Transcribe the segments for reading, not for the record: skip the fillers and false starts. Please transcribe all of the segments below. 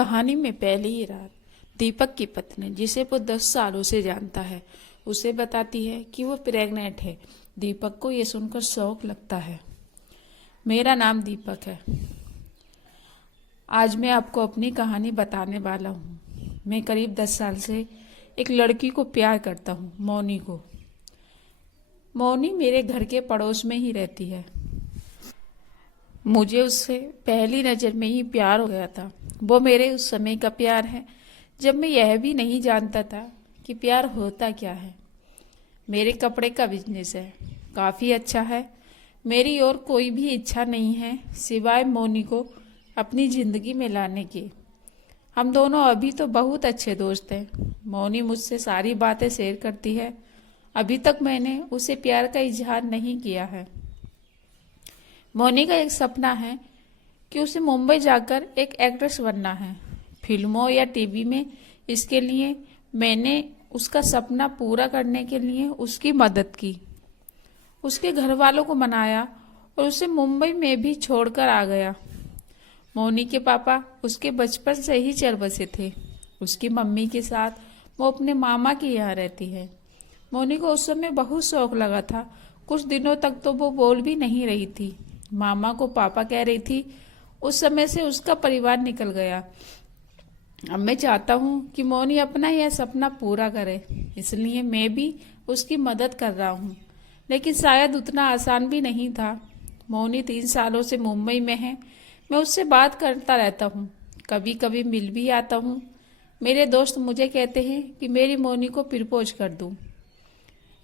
कहानी में पहली ही रात दीपक की पत्नी, जिसे वो 10 सालों से जानता है, उसे बताती है कि वो प्रेग्नेंट है। दीपक को ये सुनकर शौक लगता है। मेरा नाम दीपक है। आज मैं आपको अपनी कहानी बताने वाला हूँ। मैं करीब 10 साल से एक लड़की को प्यार करता हूँ, मौनी को। मौनी मेरे घर के पड़ोस में ही रहती है। मुझे उससे पहली नज़र में ही प्यार हो गया था। वो मेरे उस समय का प्यार है जब मैं यह भी नहीं जानता था कि प्यार होता क्या है। मेरे कपड़े का बिजनेस है, काफ़ी अच्छा है। मेरी और कोई भी इच्छा नहीं है सिवाय मौनी को अपनी ज़िंदगी में लाने की। हम दोनों अभी तो बहुत अच्छे दोस्त हैं। मौनी मुझसे सारी बातें शेयर करती है। अभी तक मैंने उसे प्यार का इजहार नहीं किया है। मौनी का एक सपना है कि उसे मुंबई जाकर एक एक्ट्रेस बनना है, फिल्मों या टीवी में। इसके लिए मैंने उसका सपना पूरा करने के लिए उसकी मदद की, उसके घर वालों को मनाया और उसे मुंबई में भी छोड़कर आ गया। मौनी के पापा उसके बचपन से ही चल बसे थे। उसकी मम्मी के साथ वो अपने मामा के यहाँ रहती है। मौनी को उस समय बहुत शौक लगा था। कुछ दिनों तक तो वो बोल भी नहीं रही थी। मामा को पापा कह रही थी। उस समय से उसका परिवार निकल गया। अब मैं चाहता हूँ कि मौनी अपना यह सपना पूरा करे, इसलिए मैं भी उसकी मदद कर रहा हूँ। लेकिन शायद उतना आसान भी नहीं था। मौनी 3 सालों से मुंबई में है। मैं उससे बात करता रहता हूँ, कभी कभी मिल भी आता हूँ। मेरे दोस्त मुझे कहते हैं कि मेरी मौनी को प्रपोज कर दूँ।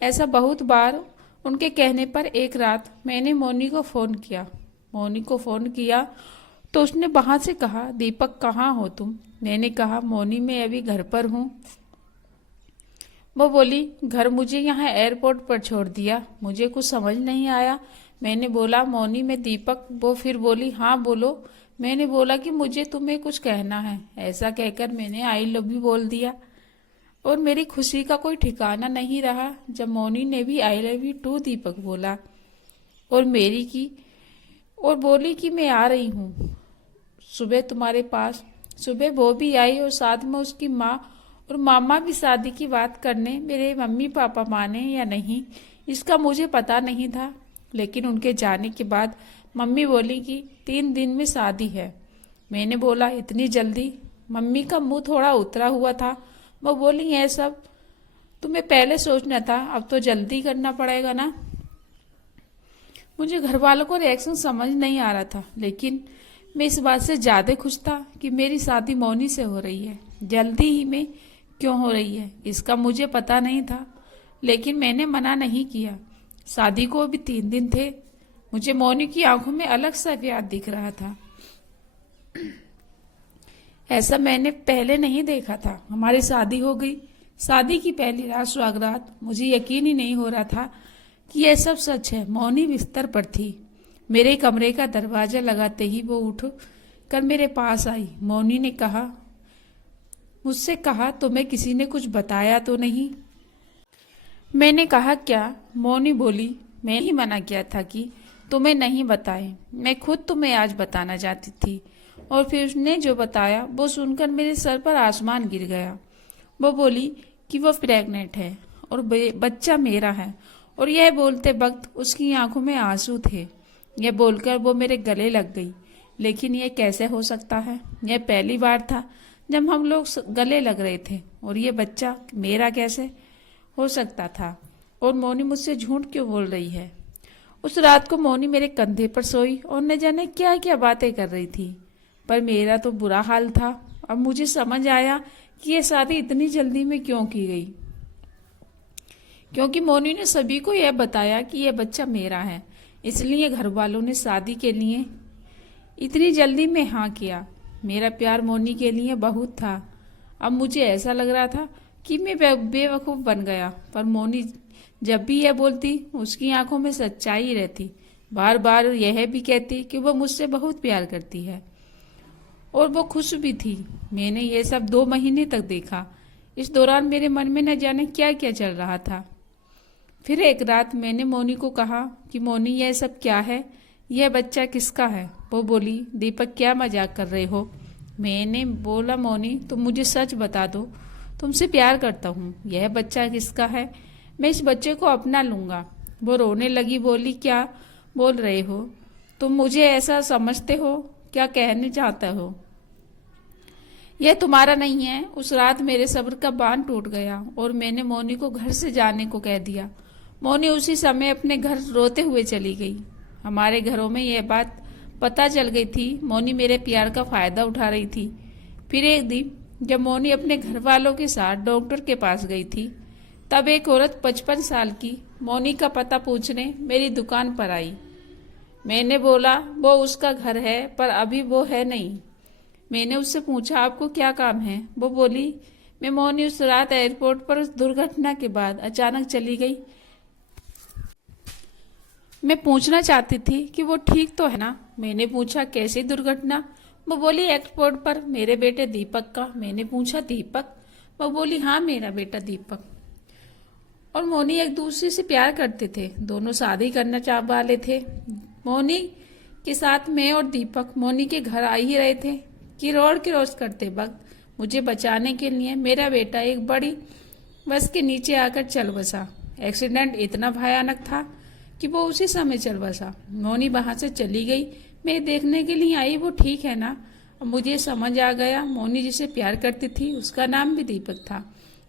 ऐसा बहुत बार उनके कहने पर एक रात मैंने मौनी को फ़ोन किया। मौनी को फ़ोन किया तो उसने वहाँ से कहा, दीपक कहाँ हो तुम? मैंने कहा, मौनी मैं अभी घर पर हूँ। वो बोली, घर मुझे यहाँ एयरपोर्ट पर छोड़ दिया। मुझे कुछ समझ नहीं आया। मैंने बोला, मौनी मैं दीपक। वो फिर बोली, हाँ बोलो। मैंने बोला कि मुझे तुम्हें कुछ कहना है। ऐसा कहकर मैंने आई लव यू बोल दिया और मेरी खुशी का कोई ठिकाना नहीं रहा जब मौनी ने भी आई लव यू टू दीपक बोला और मेरी की, और बोली कि मैं आ रही हूँ सुबह तुम्हारे पास। सुबह वो भी आई और साथ में उसकी माँ और मामा भी। शादी की बात करने मेरे मम्मी पापा माने या नहीं इसका मुझे पता नहीं था, लेकिन उनके जाने के बाद मम्मी बोली कि 3 दिन में शादी है। मैंने बोला, इतनी जल्दी? मम्मी का मुंह थोड़ा उतरा हुआ था। वो बोली, ये सब तुम्हें पहले सोचना था, अब तो जल्दी करना पड़ेगा ना। मुझे घर वालों को रिएक्शन समझ नहीं आ रहा था, लेकिन मैं इस बात से ज़्यादा खुश था कि मेरी शादी मौनी से हो रही है। जल्दी ही में क्यों हो रही है इसका मुझे पता नहीं था, लेकिन मैंने मना नहीं किया। शादी को अभी 3 दिन थे। मुझे मौनी की आंखों में अलग सा प्यार दिख रहा था। ऐसा मैंने पहले नहीं देखा था। हमारी शादी हो गई। शादी की पहली रात, सुहागरात। मुझे यकीन ही नहीं हो रहा था कि यह सब सच है। मौनी बिस्तर पर थी। मेरे कमरे का दरवाजा लगाते ही वो उठ कर मेरे पास आई। मौनी ने मुझसे कहा, तुम्हें किसी ने कुछ बताया तो नहीं? मैंने कहा, क्या? मौनी बोली, मैं ही मना किया था कि तुम्हें नहीं बताए। मैं खुद तुम्हें आज बताना चाहती थी। और फिर उसने जो बताया वो सुनकर मेरे सर पर आसमान गिर गया। वो बोली कि वो प्रेग्नेंट है और बच्चा मेरा है। और यह बोलते वक्त उसकी आंखों में आंसू थे। यह बोलकर वो मेरे गले लग गई। लेकिन यह कैसे हो सकता है? यह पहली बार था जब हम लोग गले लग रहे थे, और ये बच्चा मेरा कैसे हो सकता था? और मौनी मुझसे झूठ क्यों बोल रही है? उस रात को मौनी मेरे कंधे पर सोई और न जाने क्या क्या बातें कर रही थी, पर मेरा तो बुरा हाल था। अब मुझे समझ आया कि यह शादी इतनी जल्दी में क्यों की गई, क्योंकि मौनी ने सभी को यह बताया कि यह बच्चा मेरा है। इसलिए घर वालों ने शादी के लिए इतनी जल्दी में हाँ किया। मेरा प्यार मौनी के लिए बहुत था। अब मुझे ऐसा लग रहा था कि मैं बेवकूफ़ बन गया, पर मौनी जब भी यह बोलती उसकी आंखों में सच्चाई रहती। बार बार यह भी कहती कि वो मुझसे बहुत प्यार करती है और वो खुश भी थी। मैंने ये सब 2 महीने तक देखा। इस दौरान मेरे मन में न जाने क्या क्या चल रहा था। फिर एक रात मैंने मौनी को कहा कि मौनी, यह सब क्या है? यह बच्चा किसका है? वो बोली, दीपक क्या मजाक कर रहे हो? मैंने बोला, मोनी तुम मुझे सच बता दो, तुमसे प्यार करता हूँ। यह बच्चा किसका है? मैं इस बच्चे को अपना लूंगा। वो रोने लगी, बोली, क्या बोल रहे हो? तुम मुझे ऐसा समझते हो? क्या कहने चाहते हो? यह तुम्हारा नहीं है। उस रात मेरे सब्र का बांध टूट गया और मैंने मोनी को घर से जाने को कह दिया। मोनी उसी समय अपने घर रोते हुए चली गई। हमारे घरों में यह बात पता चल गई थी। मोनी मेरे प्यार का फायदा उठा रही थी। फिर एक दिन जब मोनी अपने घर वालों के साथ डॉक्टर के पास गई थी, तब एक औरत 55 साल की मोनी का पता पूछने मेरी दुकान पर आई। मैंने बोला, वो उसका घर है, पर अभी वो है नहीं। मैंने उससे पूछा, आपको क्या काम है? वो बोली, मैं मोनी उस रात एयरपोर्ट पर उस दुर्घटना के बाद अचानक चली गई। मैं पूछना चाहती थी कि वो ठीक तो है ना। मैंने पूछा, कैसी दुर्घटना? वो बोली, एयरपोर्ट पर मेरे बेटे दीपक का। मैंने पूछा, दीपक? वो बोली, हाँ, मेरा बेटा दीपक और मोनी एक दूसरे से प्यार करते थे। दोनों शादी करना चाह वाले थे। मोनी के साथ मैं और दीपक मोनी के घर आ ही रहे थे कि रोड क्रॉस करते वक्त मुझे बचाने के लिए मेरा बेटा एक बड़ी बस के नीचे आकर चल बसा। एक्सीडेंट इतना भयानक था कि वो उसी समय चल बसा। मोनी वहां से चली गई। मैं देखने के लिए आई वो ठीक है ना। अब मुझे समझ आ गया, मोनी जिसे प्यार करती थी उसका नाम भी दीपक था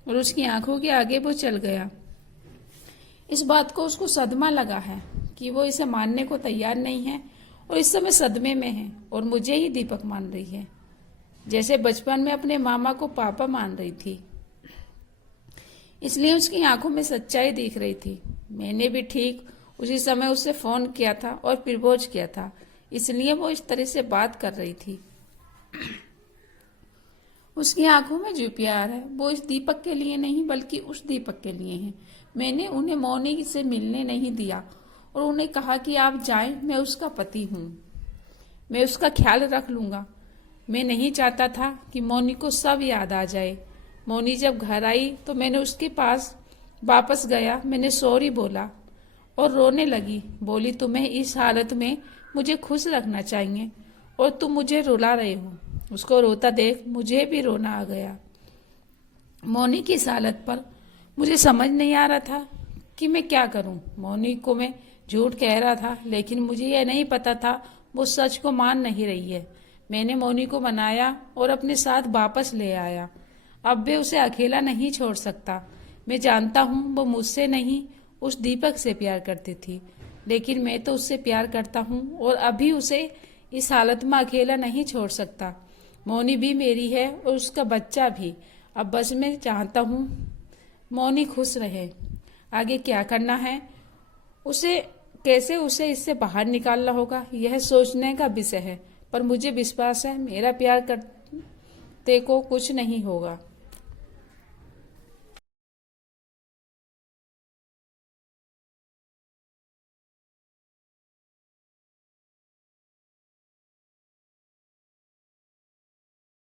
और उसकी आंखों के आगे वो चल गया। इस बात को उसको सदमा लगा है कि वो इसे मानने को तैयार नहीं है और इस समय सदमे में है और मुझे ही दीपक मान रही है, जैसे बचपन में अपने मामा को पापा मान रही थी। इसलिए उसकी आंखों में सच्चाई दिख रही थी। मैंने भी ठीक उसी समय उससे फोन किया था और प्रपोज किया था, इसलिए वो इस तरह से बात कर रही थी। उसकी आंखों में जो प्यार है वो इस दीपक के लिए नहीं बल्कि उस दीपक के लिए है। मैंने उन्हें मोनी से मिलने नहीं दिया और उन्हें कहा कि आप जाएं, मैं उसका पति हूँ, मैं उसका ख्याल रख लूंगा। मैं नहीं चाहता था कि मोनी को सब याद आ जाए। मोनी जब घर आई तो मैंने उसके पास वापस गया। मैंने सॉरी बोला और रोने लगी। बोली, तुम्हें इस हालत में मुझे खुश रखना चाहिए और तुम मुझे रुला रहे हो। उसको रोता देख मुझे भी रोना आ गया। मोनी की इस हालत पर मुझे समझ नहीं आ रहा था कि मैं क्या करूं। मोनी को मैं झूठ कह रहा था, लेकिन मुझे यह नहीं पता था वो सच को मान नहीं रही है। मैंने मोनी को मनाया और अपने साथ वापस ले आया। अब वे उसे अकेला नहीं छोड़ सकता। मैं जानता हूँ वो मुझसे नहीं उस दीपक से प्यार करती थी, लेकिन मैं तो उससे प्यार करता हूँ और अभी उसे इस हालत में अकेला नहीं छोड़ सकता। मोनी भी मेरी है और उसका बच्चा भी। अब बस मैं चाहता हूँ मोनी खुश रहे। आगे क्या करना है, उसे कैसे उसे इससे बाहर निकालना होगा, यह सोचने का विषय है। पर मुझे विश्वास है मेरा प्यार करते को कुछ नहीं होगा।